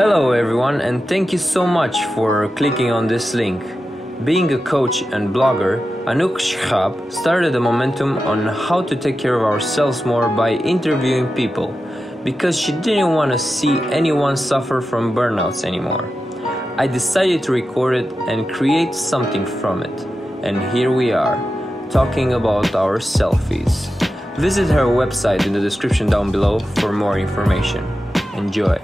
Hello everyone, and thank you so much for clicking on this link. Being a coach and blogger, Anouk Schaap started a momentum on how to take care of ourselves more by interviewing people, because she didn't want to see anyone suffer from burnouts anymore. I decided to record it and create something from it. And here we are, talking about our selfies. Visit her website in the description down below for more information. Enjoy.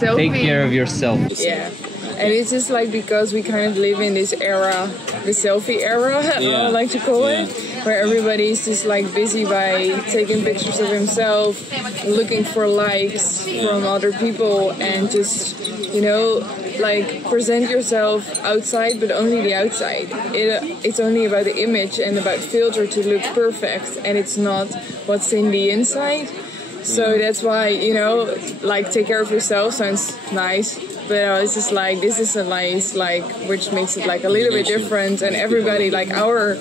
Selfie. Take care of yourself. Yeah. And it's just like because we kind of live in this era, the selfie era, I like to call it, where everybody's just like busy by taking pictures of himself, looking for likes from other people, and just, you know, like present yourself outside, but only the outside. It's only about the image and about filter to look perfect, and it's not what's in the inside. So that's why, you know, like take care of yourself sounds nice, but it's just like, this is a nice, like, which makes it like a little bit different, and everybody, like our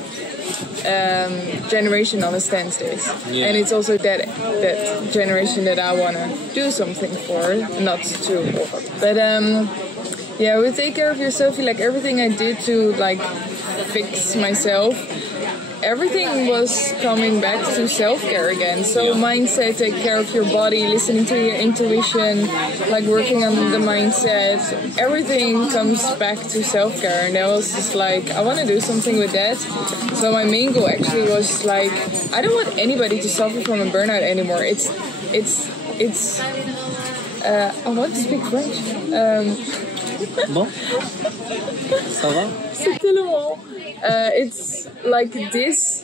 generation understands this. And it's also that generation that I want to do something for, not to, but yeah, we take care of yourself, like everything I did to like fix myself, everything was coming back to self-care again. So mindset, take care of your body, listening to your intuition, like working on the mindset, everything comes back to self-care. And I was just like, I want to do something with that. So my main goal actually was like, I don't want anybody to suffer from a burnout anymore. I want to speak French. Bon, ça va? C'est tellement. It's like this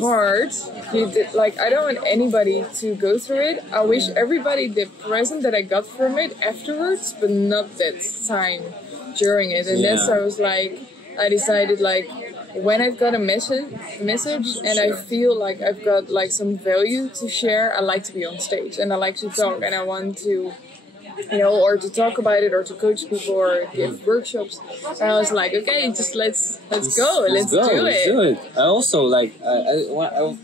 hard. Like I don't want anybody to go through it. I wish everybody the present that I got from it afterwards, but not that time during it. And that's why I was like, I decided like when I've got a message and I feel like I've got like some value to share, I like to be on stage and I like to talk and I want to, you know, or to talk about it, or to coach people, or give workshops. And I was like, okay, just let's go, let's do it. I also like I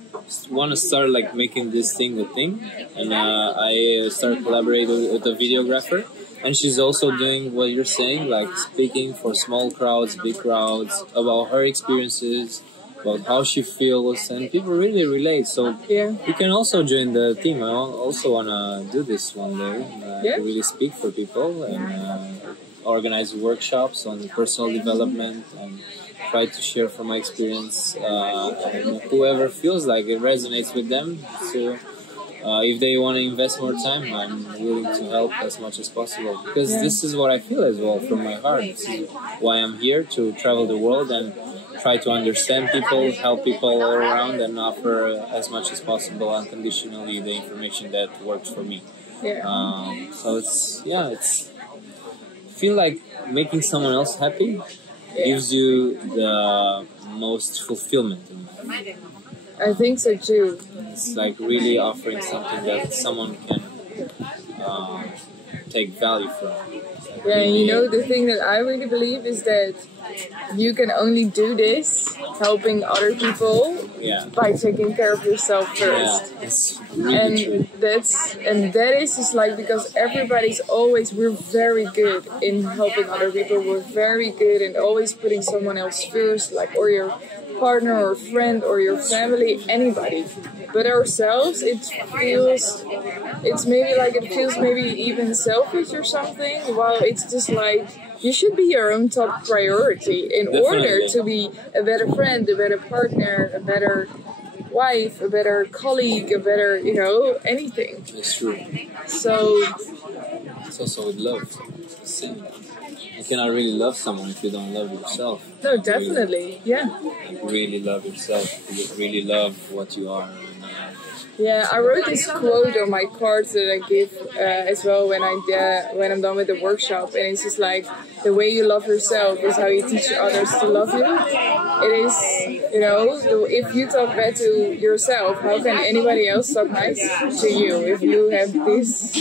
want to start like making this thing a thing, and I started collaborating with a videographer, and she's also doing what you're saying, like speaking for small crowds, big crowds, about her experiences, about how she feels, and people really relate. So you can also join the team. I also want to do this one day, to really speak for people and organize workshops on personal development and try to share from my experience, and whoever feels like it resonates with them. So if they want to invest more time, I'm willing to help as much as possible, because this is what I feel as well from my heart. This is why I'm here, to travel the world and try to understand people, help people all around, and offer as much as possible unconditionally the information that works for me. So it's feel like making someone else happy gives you the most fulfillment in life. I think so too. It's like really offering something that someone can take value from. And you know, the thing that I really believe is that you can only do this helping other people by taking care of yourself first. It's really true. That is just like, because everybody's always, we're very good in helping other people. We're very good in always putting someone else first, like, or your partner or friend or your family, anybody. But ourselves, it feels maybe even selfish or something, while it's just like, you should be your own top priority in order to be a better friend, a better partner, a better wife, a better colleague, a better, you know, anything. It's true. So it's also with love. You cannot really love someone if you don't love yourself. No, definitely, Like really love yourself. You really love what you are. Yeah, I wrote this quote on my cards that I give as well when I'm done with the workshop, and it's just like, the way you love yourself is how you teach others to love you. It is, you know, if you talk bad to yourself, how can anybody else talk nice to you if you have this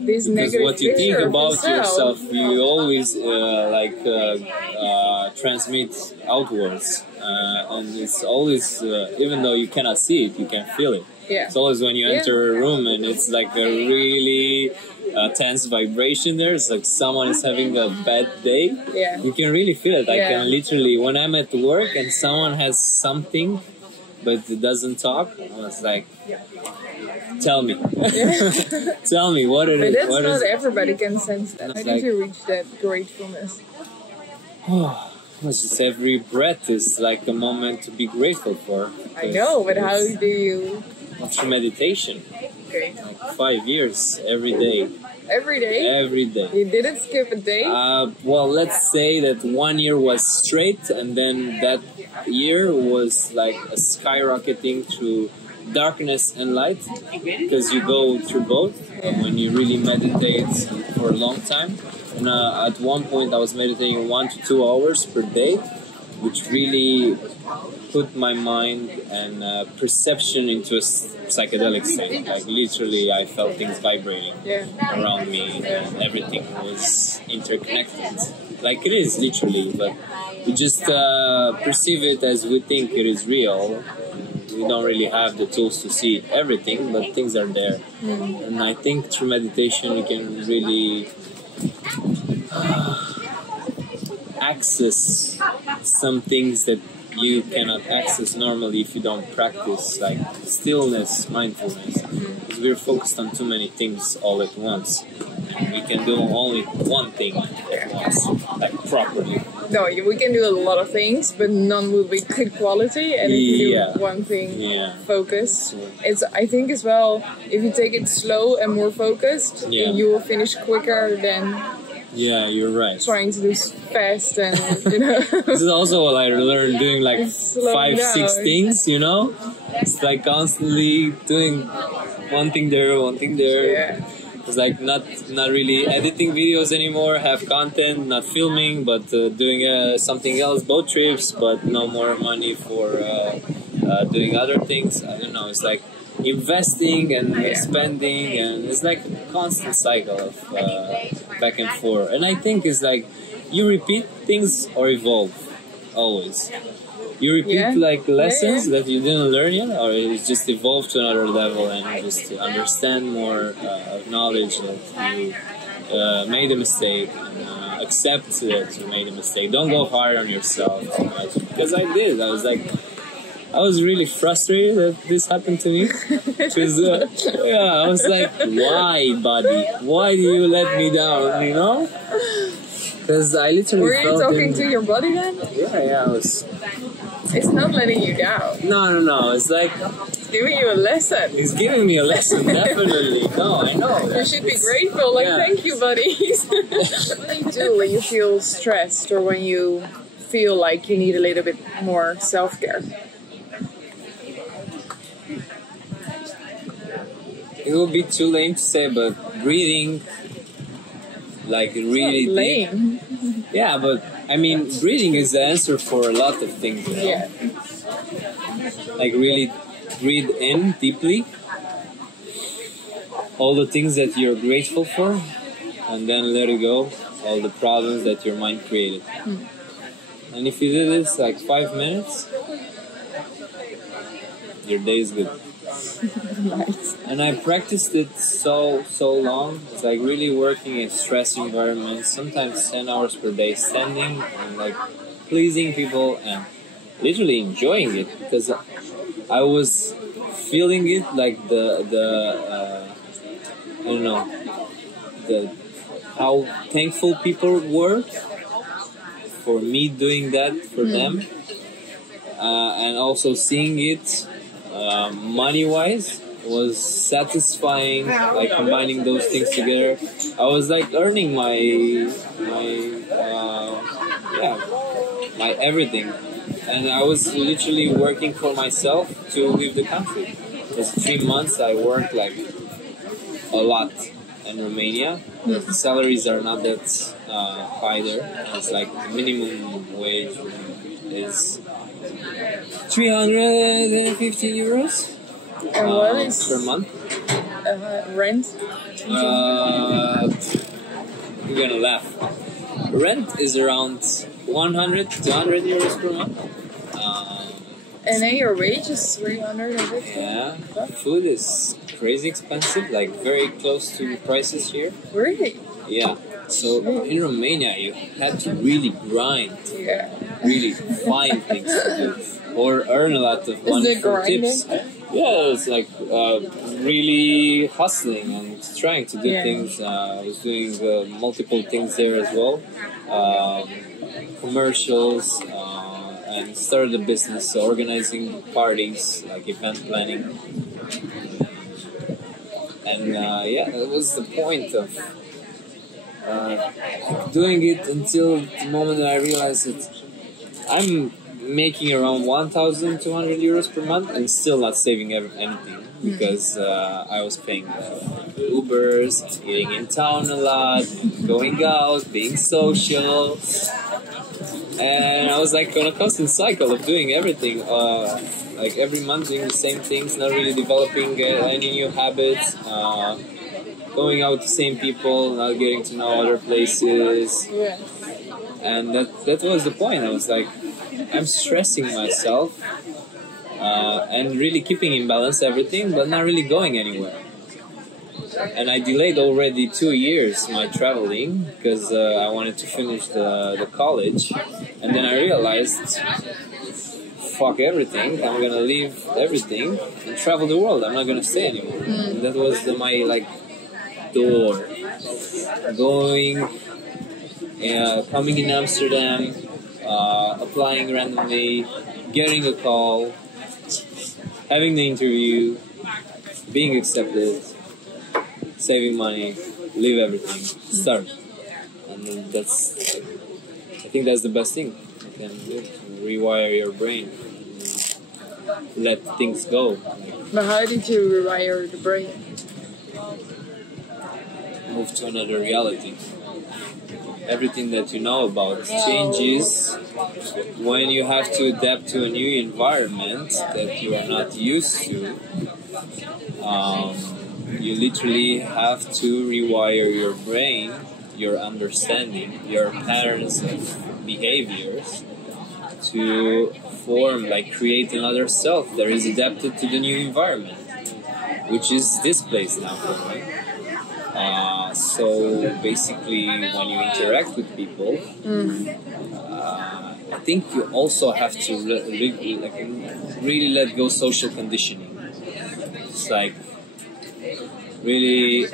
this negative what you think about yourself, you always transmit outwards, and it's always, even though you cannot see it, you can feel it. Yeah. It's always when you enter a room and it's like a really tense vibration there. It's like someone is having a bad day. Yeah. You can really feel it. I can literally, when I'm at work and someone has something but it doesn't talk, I was like, tell me. Tell me what it is. But that's not everybody can sense that. How did you reach that gratefulness? Just every breath is like a moment to be grateful for. I know, but how do you... Through meditation. Okay. Like 5 years, every day. Every day? Every day. You didn't skip a day? Well, let's say that 1 year was straight, and then that year was like a skyrocketing through darkness and light, because you go through both when you really meditate for a long time. And at one point I was meditating 1 to 2 hours per day, which really put my mind and perception into a psychedelic state. Like literally I felt things vibrating around me, and everything was interconnected. Like it is literally, but we just perceive it as we think it is real. We don't really have the tools to see everything, but things are there. And I think through meditation we can really access some things that you cannot access normally if you don't practice, like stillness, mindfulness. Because we're focused on too many things all at once. We can do only one thing at once, like properly. No, we can do a lot of things, but none will be good quality. And if you do one thing, focus. It's, I think as well, if you take it slow and more focused, you will finish quicker than... Yeah, you're right. Trying to do fast and, you know. This is also what I learned doing like 5, 6 things, you know. It's like constantly doing one thing there, one thing there. Yeah. It's like not really editing videos anymore, have content, not filming, but doing something else, boat trips, but no more money for doing other things. I don't know, it's like investing and spending, and it's like a constant cycle of back and forth. And I think it's like you repeat things or evolve always. You repeat like lessons that you didn't learn yet, or you just evolve to another level and you just understand more of knowledge that you made a mistake, and accept that you made a mistake. Don't go hard on yourself too much, because I did. I was really frustrated that this happened to me. Because, I was like, why, buddy? Why do you let me down, you know? Because I literally Were you talking to your body then? Yeah, I was... It's not letting you down. No. It's like... It's giving you a lesson. It's giving me a lesson, definitely. No, I know. You should be grateful. Like, thank you, buddies. What do you do when you feel stressed or when you feel like you need a little bit more self-care? It would be too lame to say, but breathing, like really lame. Yeah, but I mean, breathing is the answer for a lot of things, you know? Yeah. Like really breathe in deeply, all the things that you're grateful for, and then let it go, all the problems that your mind created. And if you do this like 5 minutes, your day is good. Nice. And I practiced it so long. It's like really working in stress environments, sometimes 10 hours per day, standing and like pleasing people and literally enjoying it, because I was feeling it, like I don't know, how thankful people were for me doing that for them, and also seeing it money-wise was satisfying, like combining those things together. I was like earning my everything, and I was literally working for myself to leave the country. Because 3 months I worked like a lot in Romania. The salaries are not that high there. It's like minimum wage is 350 euros per month. Rent? You're gonna laugh. Rent is around 100 to 200 euros per month. And then your wage is 350? Yeah, food is crazy expensive, like very close to prices here. Really? Yeah. So in Romania, you had to really grind, really find things to do, or earn a lot of money from tips. Yeah, it's like really hustling and trying to do things. I was doing multiple things there as well, commercials, and started a business organizing parties, like event planning. And yeah, that was the point of doing it until the moment that I realized that I'm making around 1,200 euros per month and still not saving anything because I was paying Ubers, eating in town a lot, going out, being social, and I was like on a constant cycle of doing everything, like every month doing the same things, not really developing any new habits, going out with the same people, not getting to know other places, and that was the point. I was like, I'm stressing myself and really keeping in balance everything, but not really going anywhere. And I delayed already 2 years my traveling because I wanted to finish the college, and then I realized, fuck everything, I'm gonna leave everything and travel the world. I'm not gonna stay anymore. And that was my like door. Going, coming in Amsterdam, applying randomly, getting a call, having the interview, being accepted, saving money, leave everything, start. And then I think that's the best thing you can do, to rewire your brain, let things go. But how did you rewire the brain? Move to another reality. Everything that you know about changes when you have to adapt to a new environment that you are not used to. You literally have to rewire your brain, your understanding, your patterns of behaviors to form, like create another self that is adapted to the new environment, which is this place now for me. So basically, when you interact with people, I think you also have to really let go social conditioning. It's like really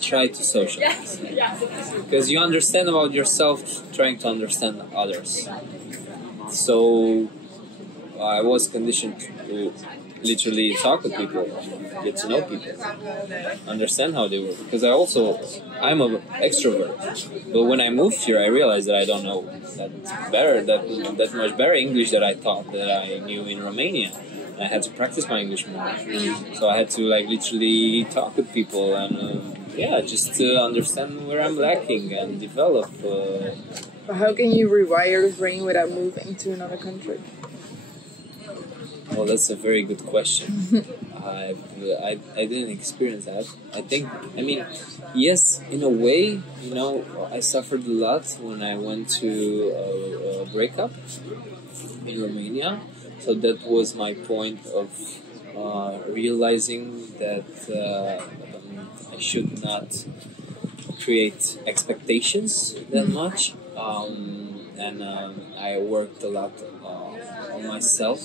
try to socialize, because you understand about yourself trying to understand others. So I was conditioned to literally talk with people, get to know people, understand how they work, because I'm an extrovert, but when I moved here I realized that I don't know that much better English that I thought that I knew in Romania. I had to practice my English more, so I had to like literally talk with people and just to understand where I'm lacking and develop. But how can you rewire the brain without moving to another country? Well, that's a very good question. I didn't experience that. I mean, yes, in a way, I suffered a lot when I went to a breakup in Romania. So that was my point of realizing that I should not create expectations that much. And I worked a lot on myself,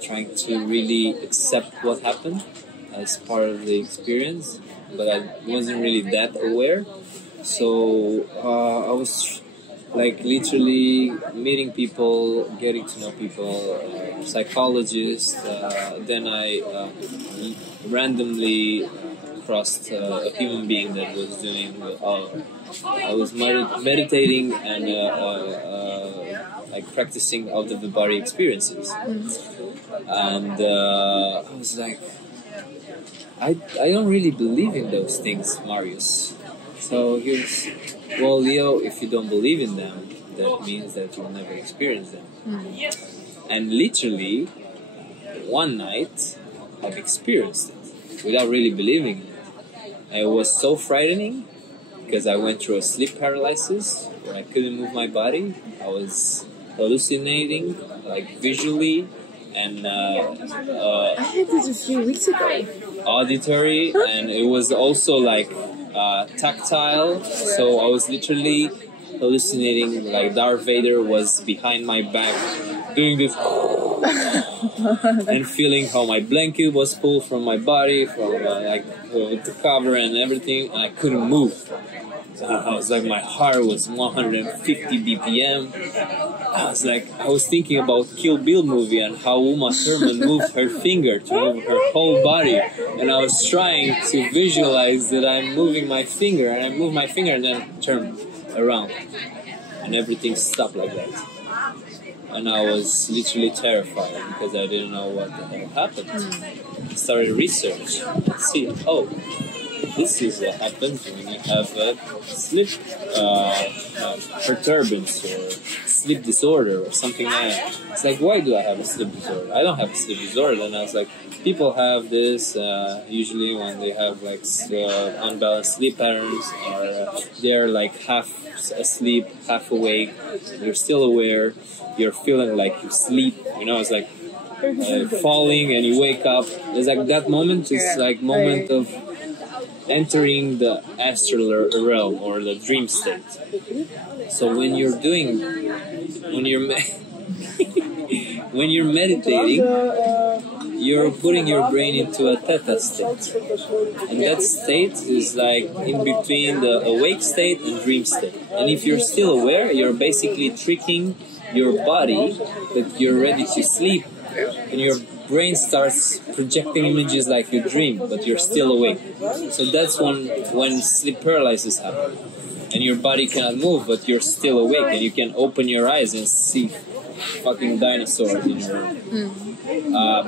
trying to really accept what happened as part of the experience, but I wasn't really that aware. So I was like literally meeting people, getting to know people, psychologists. Then I randomly crossed a human being that was doing. I was meditating and like practicing out of the body experiences, and I was like, I don't really believe in those things, Marius. So he was, well, Leo, if you don't believe in them, that means that you'll never experience them. And literally, one night, I've experienced it without really believing in it. It was so frightening because I went through a sleep paralysis where I couldn't move my body. I was hallucinating, like visually, and I had this a few weeks ago. auditory, and it was also like tactile. So I was literally hallucinating like Darth Vader was behind my back doing this and feeling how my blanket was pulled from my body, from with the cover and everything, and I couldn't move. I was like, my heart was 150 BPM. I was thinking about Kill Bill movie and how Uma Thurman moved her finger to move her whole body, and I was trying to visualize that I'm moving my finger, and I move my finger and then turn around, and everything stopped like that. And I was literally terrified because I didn't know what the hell happened. I started research and see, oh, this is what happens when you have a sleep perturbance or sleep disorder or something like that. It's like, why do I have a sleep disorder? I don't have a sleep disorder. And I was like, people have this usually when they have like unbalanced sleep patterns, or they're like half asleep, half awake, you're still aware, you're feeling like you sleep, you know, it's like falling and you wake up. It's like that moment is like moment of entering the astral realm or the dream state. So when you're when you're meditating, you're putting your brain into a theta state, and that state is like in between the awake state and dream state. And if you're still aware, you're basically tricking your body that you're ready to sleep, and your brain starts projecting images like you dream, but you're still awake. So that's when sleep paralysis happens, and your body cannot move, but you're still awake, and you can open your eyes and see fucking dinosaurs in your room.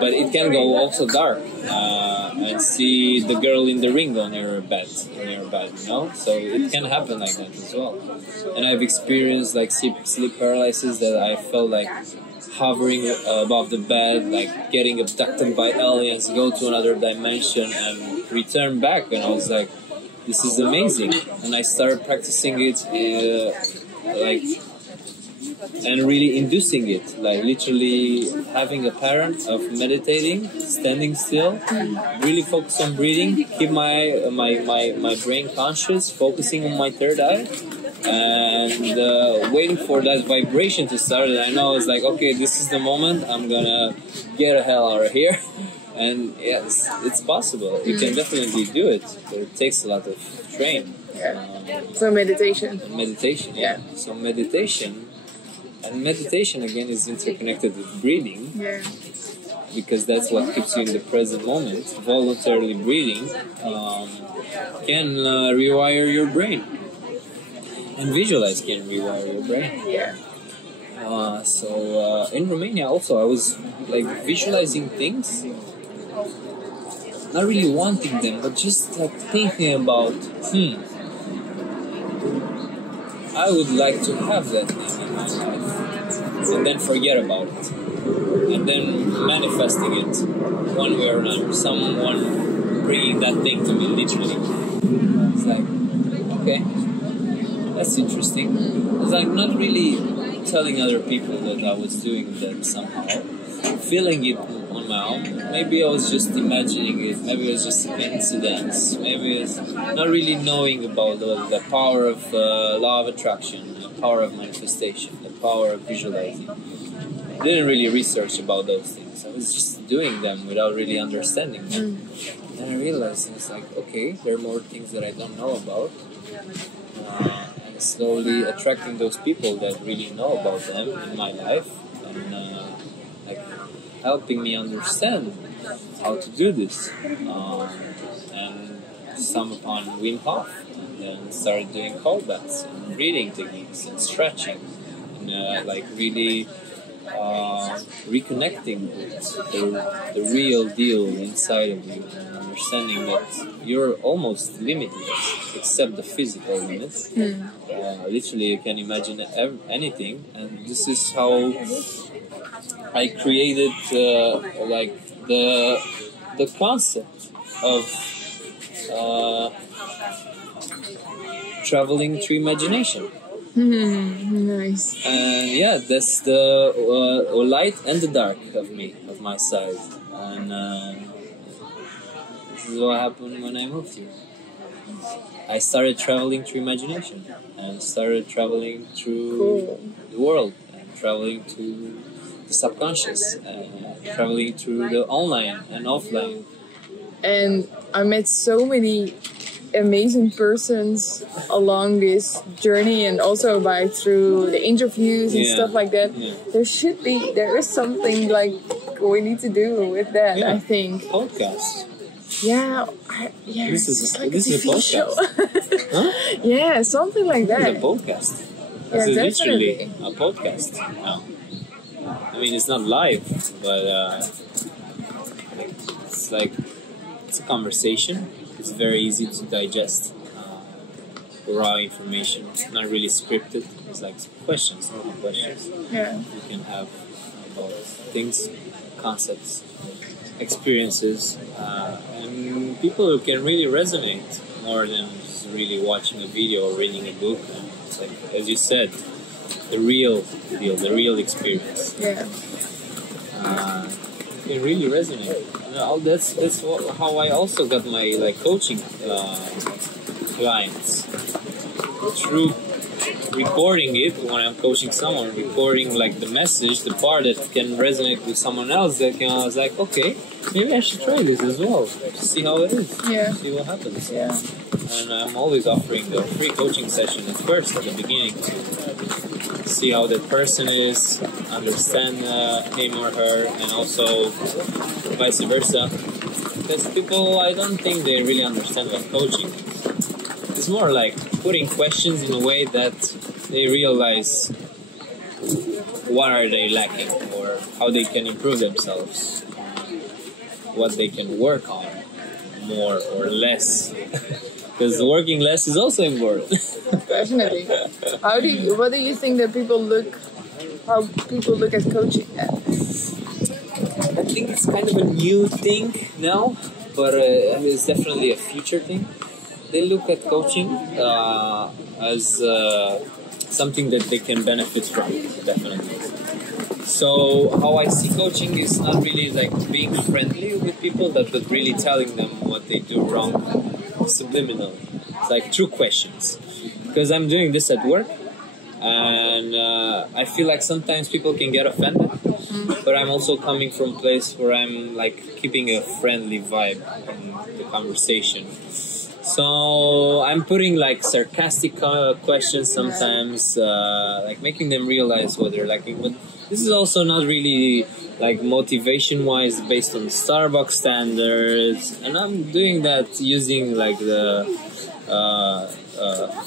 But it can go also dark and see the girl in the ring on your bed, you know. So it can happen like that as well. And I've experienced like sleep paralysis that I felt like hovering above the bed, like getting abducted by aliens, go to another dimension and return back. And I was like, this is amazing. And I started practicing it and really inducing it, like literally having a pattern of meditating, standing still, really focus on breathing, keep my brain conscious, focusing on my third eye, and waiting for that vibration to start. And I know it's like, okay, this is the moment, I'm gonna get the hell out of here. And yes, it's possible. You can definitely do it, but it takes a lot of training. So meditation. Meditation, yeah. So meditation again is interconnected with breathing, because that's what keeps you in the present moment. Voluntarily breathing can rewire your brain, and visualize can rewire your brain. So in Romania also I was like visualizing things, not really wanting them, but just like thinking about, I would like to have that thing in my life, and then forget about it, and then manifesting it one way or another, someone bringing that thing to me literally. It's like, okay, that's interesting. It's like not really telling other people that I was doing that somehow, feeling it on my own. Maybe I was just imagining it, maybe it was just an incident, maybe it's not really knowing about the power of law of attraction, the power of manifestation, the power of visualizing. I didn't really research about those things. I was just doing them without really understanding them. And I realized it's like, okay, there are more things that I don't know about. And slowly attracting those people that really know about them in my life, and like helping me understand how to do this. And stumbled upon Wim Hof, and then started doing cold baths and breathing techniques and stretching, and like really reconnecting with the real deal inside of you, and understanding that you're almost limitless except the physical limits. Literally you can imagine anything, and this is how I created like the concept of traveling through imagination. Nice. And yeah, that's the light and the dark of me, of of my side, and this is what happened when I moved here. I started traveling through imagination, and started traveling through the world, and traveling to the subconscious, and traveling through the online and offline. And I met so many amazing persons along this journey, and also through the interviews and stuff like that. There is something like we need to do with that. I think podcast. This is like this a is TV show. Huh? Yeah, something like that. It's a podcast. Yeah, This is definitely. literally a podcast now. I mean, it's not live, but it's a conversation. It's very easy to digest. Raw information, not really scripted. It's like questions, normal questions. Yeah. You can have about things, concepts, experiences, and people can really resonate more than just really watching a video or reading a book. And it's like, as you said, the real deal, the real experience. Yeah. Can really resonate. And that's how I also got my coaching clients, through recording it. When I'm coaching someone, recording the message, the part that can resonate with someone else. I was like, okay, maybe I should try this as well, to see how it is, see what happens. Yeah. And I'm always offering a free coaching session at the beginning, to see how that person is, understand him or her, and also vice versa. Because people, I don't think they really understand what coaching is. It's more like putting questions in a way that they realize what are they lacking, or how they can improve themselves, what they can work on more or less. Because working less is also important. Definitely. What do you think that how people look at coaching at? I think it's kind of a new thing now, but it's definitely a future thing. They look at coaching as something that they can benefit from, definitely. So how I see coaching is not really being friendly with people, but really telling them what they do wrong, subliminal. It's through questions. Because I'm doing this at work, and I feel like sometimes people can get offended, but I'm also coming from a place where I'm keeping a friendly vibe in the conversation. So I'm putting sarcastic questions sometimes, making them realize what they're lacking. But this is also not really motivation-wise based on Starbucks standards, and I'm doing that using the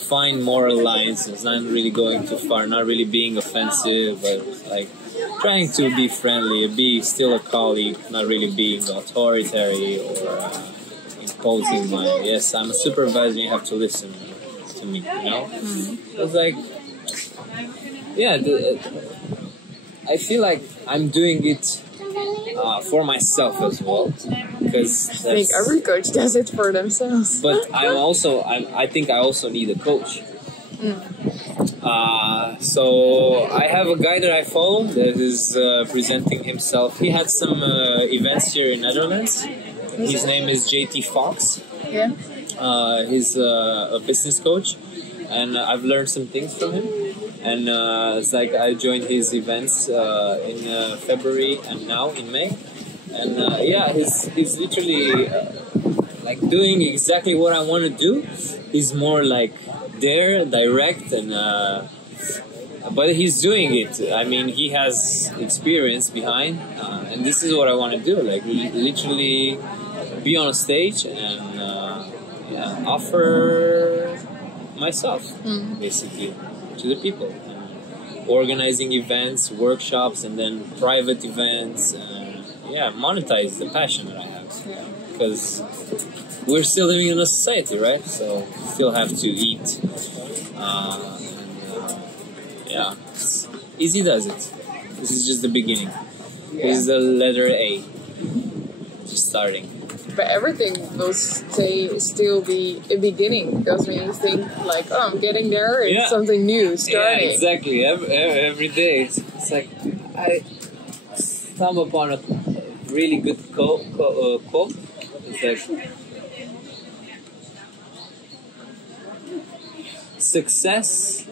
fine moral lines. It's not really going too far, not really being offensive, but trying to be friendly, be still a colleague, not really being authoritarian or imposing yes, I'm a supervisor, you have to listen to me, It's I feel like I'm doing it for myself as well, because I think every coach does it for themselves. But I think I also need a coach. So I have a guy that I follow that is presenting himself. He had some events here in Netherlands. His name is JT Fox. Yeah. He's a business coach, and I've learned some things from him. And it's I joined his events in February and now in May. And he's literally doing exactly what I want to do. He's more there, direct, and but he's doing it. I mean, he has experience behind, and this is what I want to do. Literally be on a stage and offer myself basically to the people, and organizing events, workshops, and then private events, and monetize the passion that I have, because we're still living in a society, right? So still have to eat, easy does it. This is just the beginning. This is the letter A, just starting. But everything will still be a beginning, because when you think I'm getting there, it's something new starting. Yeah, exactly. Every day, it's I stumble upon really good quote. It's like, success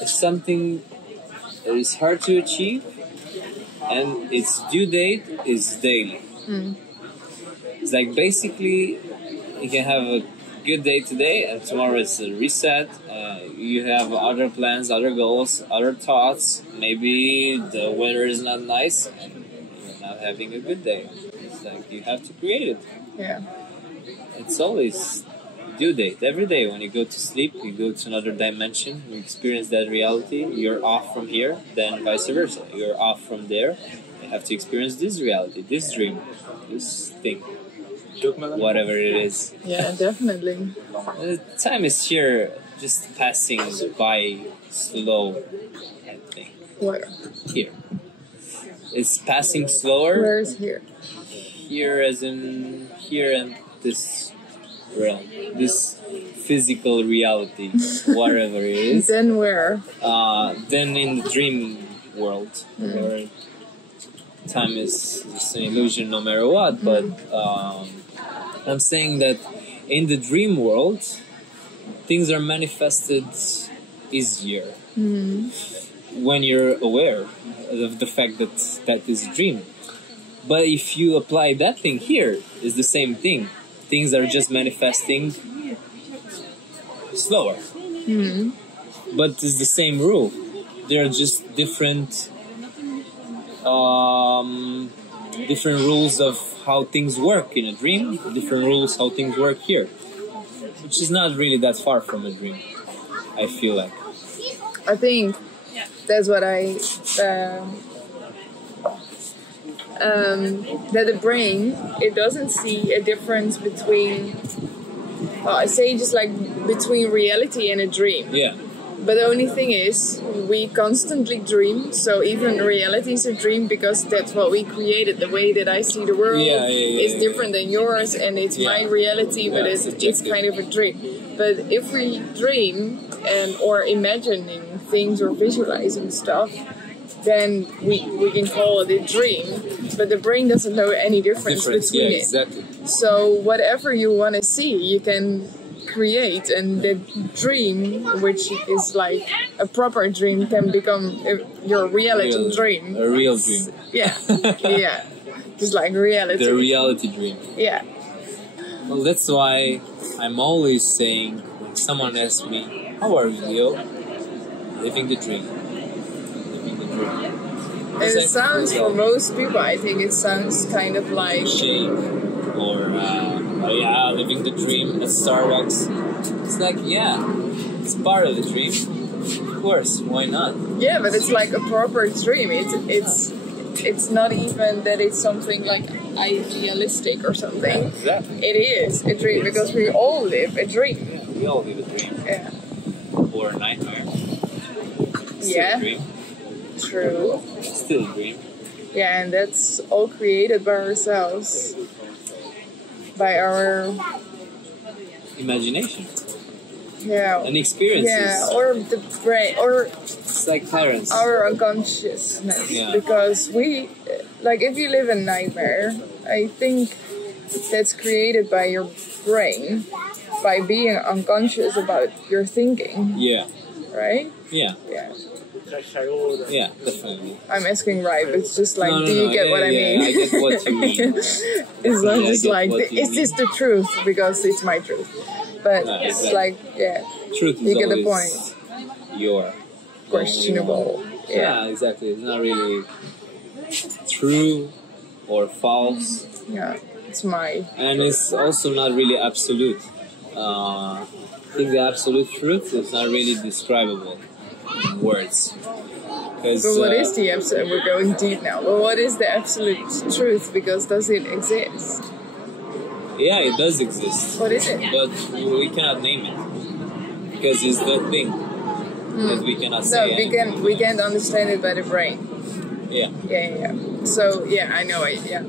is something that is hard to achieve, and its due date is daily. It's like basically you can have a good day today, and tomorrow it's a reset. You have other plans, other goals, other thoughts. Maybe the weather is not nice, and you're not having a good day. It's like you have to create it. Yeah. It's always due date. Every day when you go to sleep, you go to another dimension, you experience that reality, you're off from here, then vice versa. You're off from there, you have to experience this reality, this dream, this thing, whatever it is. Yeah, definitely. Time is here, just passing by slow, I think. Where? Here. It's passing slower. Where is here? Here as in here and this realm, this physical reality, whatever it is. Then where? Then in the dream world, where time is just an illusion no matter what. But I'm saying that in the dream world, things are manifested easier when you're aware of the fact that that is a dream. But if you apply that thing here, it's the same thing. Things are just manifesting slower. But it's the same rule. They're just different different rules of how things work in a dream, different rules how things work here. Which is not really that far from a dream, I feel like. I think that's what I... that the brain, it doesn't see a difference between, I say just like between reality and a dream. Yeah. But the only thing is, we constantly dream, so even reality is a dream because that's what we created. The way that I see the world is different than yours, and it's my reality, but it's kind of a dream. But if we dream or imagining things or visualizing stuff, then we can call it a dream, but the brain doesn't know any difference between it. Exactly. So whatever you want to see, you can create, and the dream, which is like a proper dream, can become your reality dream. A real dream. Yeah, yeah, just like reality. The reality dream. Yeah. Well, that's why I'm always saying when someone asks me, "How are you, Leo?" Living the dream. And it sounds, for most people, I think it sounds kind of like shame or living the dream at Starbucks. It's like, it's part of the dream. Of course, why not? Yeah, but it's like a proper dream. It's not even that it's something like idealistic or something. Yeah, exactly. It is a dream because we all live a dream. Yeah, we all live a dream. Yeah. Or a nightmare. Still a dream. True. Still a dream. Yeah, and that's all created by ourselves. By our imagination. Yeah. And experiences. Yeah, or the brain, or it's like parents. Our unconsciousness. Yeah. Because we, like, if you live a nightmare, I think that's created by your brain, by being unconscious about your thinking. Yeah. Right? Yeah. Yeah. Yeah, definitely. I'm asking right, but it's just like, do you get what I mean? I get what you mean. It's not just like, is this the truth? Because it's my truth. But it's like, truth is you get the point. Your questionable. Yeah, exactly. It's not really true or false. Yeah, it's my and truth. It's also not really absolute. I think the absolute truth is not really describable in words. But what is the absolute? We're going deep now. But what is the absolute truth? Because does it exist? Yeah, it does exist. What is it? But we cannot name it because it's the thing that we cannot say. No, we can't understand it by the brain. Yeah. Yeah. So I know it. Yeah.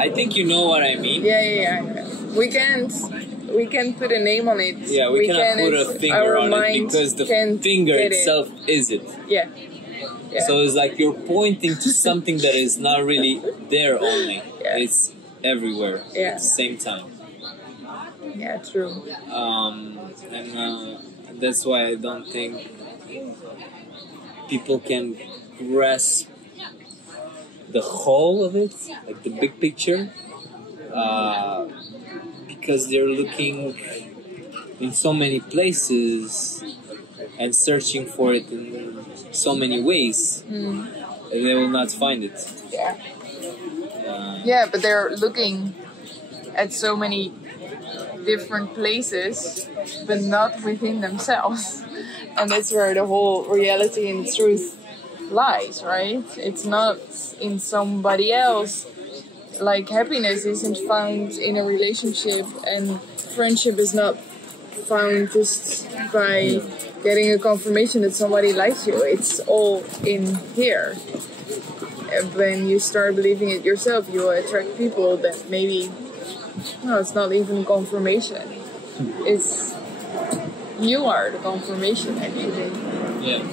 I think you know what I mean. Yeah. We can put a name on it. Yeah, we cannot put a finger on it because the finger itself is it. Yeah. Yeah. So it's like you're pointing to something that is not really there only. Yeah. It's everywhere Yeah. at the same time. Yeah, true. And that's why I don't think people can grasp the whole of it, like the big picture, because they're looking in so many places and searching for it in so many ways, they will not find it. Yeah. Yeah, but they're looking at so many different places, but not within themselves. And that's where the whole reality and truth lies, right? It's not in somebody else. Like, happiness isn't found in a relationship, and friendship is not found just by getting a confirmation that somebody likes you. It's all in here. And when you start believing it yourself, you will attract people that maybe, no, it's not even confirmation. It's, you are the confirmation, actually. Yeah.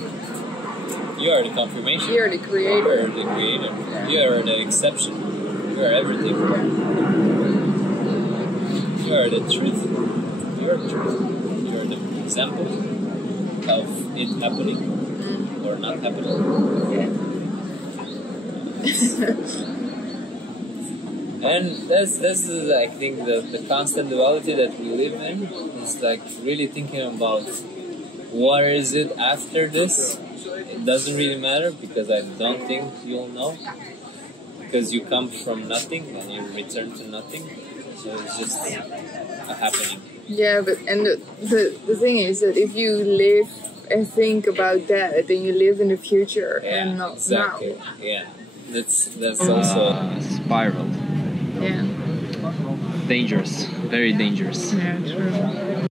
You are the confirmation. You're the creator. You are the creator. Yeah. You are the exception. You are everything. Yeah. You are the truth. You are the truth. You are the example of it happening or not happening. Yeah. And that's I think the constant duality that we live in is like really thinking about what is it after this. It doesn't really matter, because I don't think you'll know, because you come from nothing and you return to nothing, so it's just a happening. Yeah, but and the thing is that if you live and think about that, then you live in the future and not exactly. now. Yeah, that's also spiraled. Yeah. Dangerous, very dangerous. Yeah, true.